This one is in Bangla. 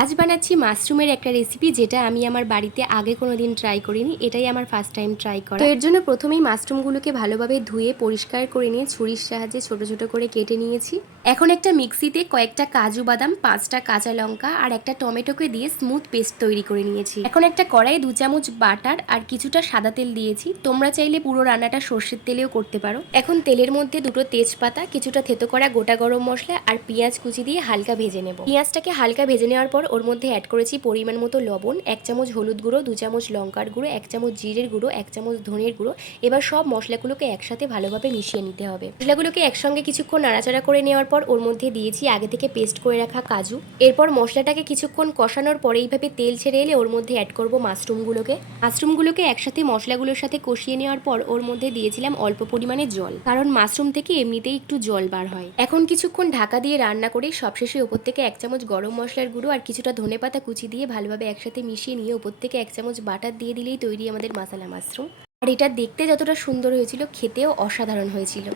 আজ বানাচ্ছি মাশরুমের একটা রেসিপি, যেটা আমি আমার বাড়িতে আগে কোনোদিন ট্রাই করিনি। এটাই আমার ফার্স্ট টাইম ট্রাই করা। তো এর জন্য প্রথমেই মাশরুমগুলোকে ভালোভাবে ধুয়ে পরিষ্কার করে নিয়ে ছুরির সাহায্যে ছোট ছোট করে কেটে নিয়েছি। এখন একটা মিক্সিতে কয়েকটা কাজু বাদাম, 5টা কাঁচা লঙ্কা আর একটা টমেটোকে দিয়ে স্মুথ পেস্ট তৈরি করে নিয়েছি। এখন একটা কড়াইয়ে 2 চামচ বাটার আর কিছুটা সাদা তেল দিয়েছি। তোমরা চাইলে পুরো রান্নাটা সর্ষের তেলেও করতে পারো। এখন তেলের মধ্যে 2টো তেজপাতা, কিছুটা থেতো করা গোটা গরম মশলা আর পেঁয়াজ কুচি দিয়ে হালকা ভেজে নেব। পেঁয়াজটাকে হালকা ভেজে নেওয়ার পর ওর মধ্যে অ্যাড করেছি পরিমাণ মতো লবণ, 1 চামচ হলুদ গুঁড়ো, 2 চামচ লঙ্কার গুঁড়ো, 1 চামচ জিরের গুঁড়ো, 1 চামচ ধনের গুঁড়ো। এবার সব মশলাগুলোকে একসাথে ভালোভাবে মিশিয়ে নিতে হবে। মশলাগুলোকে একসঙ্গে কিছুক্ষণ নাড়াচাড়া করে নেওয়ার পর ওর মধ্যে দিয়েছি আগে থেকে পেস্ট করে রাখা কাজু। এরপর মশলাটাকে কিছুক্ষণ কষানোর পরে এইভাবে তেল ছেড়ে এলে ওর মধ্যে অ্যাড করব মাশরুমগুলোকে একসাথে মশলাগুলোর সাথে কষিয়ে নেওয়ার পর ওর মধ্যে দিয়েছিলাম অল্প পরিমাণে জল, কারণ মাশরুম থেকে এমনিতেই একটু জল বার হয়। এখন কিছুক্ষণ ঢাকা দিয়ে রান্না করে সবশেষে ওপর থেকে 1 চামচ গরম মশলার গুঁড়ো আর কিছুটা ধনেপাতা কুচি দিয়ে ভালোভাবে একসাথে মিশিয়ে নিয়ে ওপর থেকে 1 চামচ বাটার দিয়ে দিলেই তৈরি আমাদের মশলা মাশরুম। আর এটা দেখতে যতটা সুন্দর হয়েছিল, খেতেও অসাধারণ হয়েছিল।